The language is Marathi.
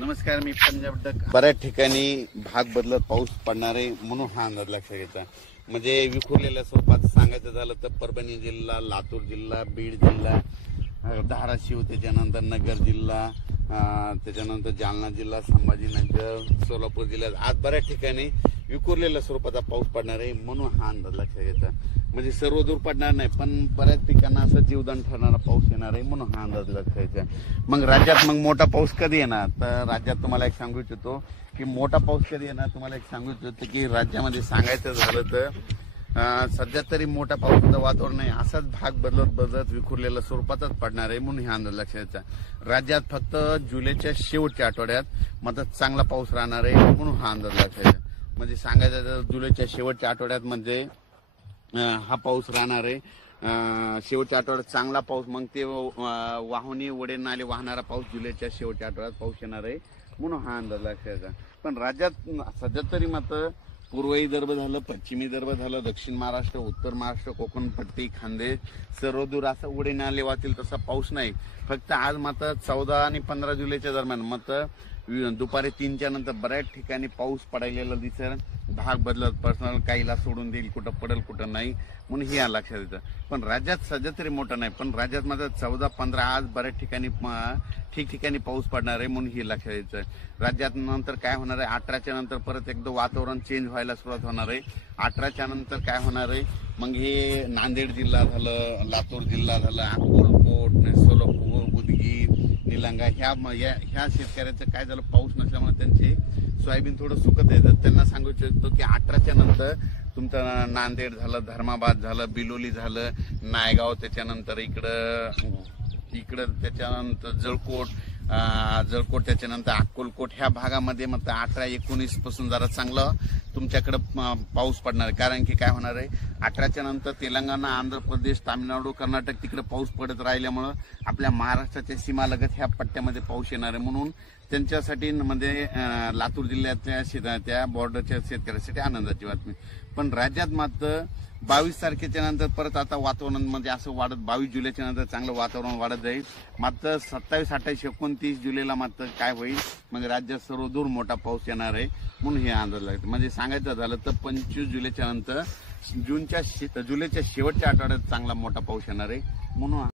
नमस्कार, मी पंजाब डक. बऱ्याच ठिकाणी भाग बदलत पाऊस पडणार आहे म्हणून हा अंदाज लक्षात घ्यायचा. म्हणजे विखुरलेल्या स्वरूपात सांगायचं झालं तर परभणी जिल्हा, लातूर जिल्हा, बीड जिल्हा, धाराशिव, त्याच्यानंतर नगर जिल्हा, त्याच्यानंतर जालना जिल्हा, संभाजीनगर, सोलापूर जिल्ह्यात आज बऱ्याच ठिकाणी विखुरलेल्या स्वरूपाचा पाऊस पडणार आहे म्हणून हा अंदाज लक्षात घ्यायचा. म्हणजे सर्व दूर पडणार नाही, पण बऱ्याच ठिकाणी असं जीवदान ठरणारा पाऊस येणार आहे म्हणून हा अंदाज लक्षात घ्यायचा. मग राज्यात मोठा पाऊस कधी येणार, तर राज्यात तुम्हाला एक सांगू इच्छितो की मोठा पाऊस कधी येणार. तुम्हाला एक सांगू इच्छितो की राज्यामध्ये सांगायचं झालं तर सध्या तरी मोठा पावसाचं वातावरण नाही, असाच भाग बदलत विखुरलेल्या स्वरूपातच पडणार आहे म्हणून हा अंदाज लक्षात घ्यायचा. राज्यात फक्त जुलैच्या शेवटच्या आठवड्यात मात्र चांगला पाऊस राहणार आहे म्हणून हा अंदाज लक्षात घ्यायचा. म्हणजे सांगायचं तर जुलैच्या शेवटच्या आठवड्यात म्हणजे हा पाऊस राहणार आहे. शेवटच्या आठवड्यात चांगला पाऊस, मग ते वाहनी वडे नाले वाहणारा पाऊस जुलैच्या शेवटच्या आठवड्यात पाऊस येणार आहे म्हणून हा अंदाज लक्षात घ्यायचा. पण राज्यात सध्या तरी मात्र पूर्व विदर्भ झालं, पश्चिमी विदर्भ झालं, दक्षिण महाराष्ट्र, उत्तर महाराष्ट्र, कोकण पट्टी, खानदेश सर्व दूर असं उडे नाले वाहतील तसा पाऊस नाही. फक्त आज मात्र 14 आणि 15 जुलैच्या दरम्यान मात्र दुपारी 3च्या नंतर बऱ्याच ठिकाणी पाऊस पडायला दिसेल. भाग बदलत पर्सनल काहीला सोडून देईल, कुठं पडेल कुठं नाही म्हणून हे लक्षात येतं. पण राज्यात सध्या तरी मोठं नाही, पण राज्यात मात्र 14-15 आज बऱ्याच ठिकाणी ठिकठिकाणी पाऊस पडणार आहे म्हणून हे लक्षात यायचं. राज्यात नंतर काय होणार आहे, 18च्या नंतर परत एकदा वातावरण चेंज व्हायला सुरुवात होणार आहे. 18च्या नंतर काय होणार आहे, मग हे नांदेड जिल्हा झालं, लातूर जिल्हा झालं, अक्कलकोट, सोलापूर, उदगीर, निलंगा ह्या शेतकऱ्यांचं काय झालं, पाऊस नसल्यामुळे त्यांचे सोयाबीन थोडं सुकत आहे. त्यांना सांगू इच्छितो की 18च्या नंतर तुमचं नांदेड झालं, धर्माबाद झालं, बिलोली झालं, नायगाव, त्याच्यानंतर इकडं त्याच्यानंतर जळकोट, त्याच्यानंतर अक्कलकोट ह्या भागामध्ये मग 18-19 पासून जरा चांगलं तुमच्याकडं पाऊस पडणार आहे. कारण की काय होणार आहे, 18च्या नंतर तेलंगणा, आंध्र प्रदेश, तामिळनाडू, कर्नाटक तिकडे पाऊस पडत राहिल्यामुळं आपल्या महाराष्ट्राच्या सीमालगत ह्या पट्ट्यामध्ये पाऊस येणार आहे. म्हणून त्यांच्यासाठी म्हणजे लातूर जिल्ह्यातल्या त्या बॉर्डरच्या शेतकऱ्यांसाठी आनंदाची बातमी. पण राज्यात मात्र 22 तारखेच्या नंतर परत आता वातावरण म्हणजे असं वाढत 22 जुलैच्या नंतर चांगलं वातावरण वाढत जाईल. मात्र 27, 28, 29 जुलैला मात्र काय होईल, म्हणजे राज्यात सर्व दूर मोठा पाऊस येणार आहे म्हणून हे अंदाज लागतं. म्हणजे सांगायचं झालं तर 25 जुलैच्या नंतर जुलैच्या शेवटच्या आठवड्यात चांगला मोठा पाऊस येणार आहे म्हणून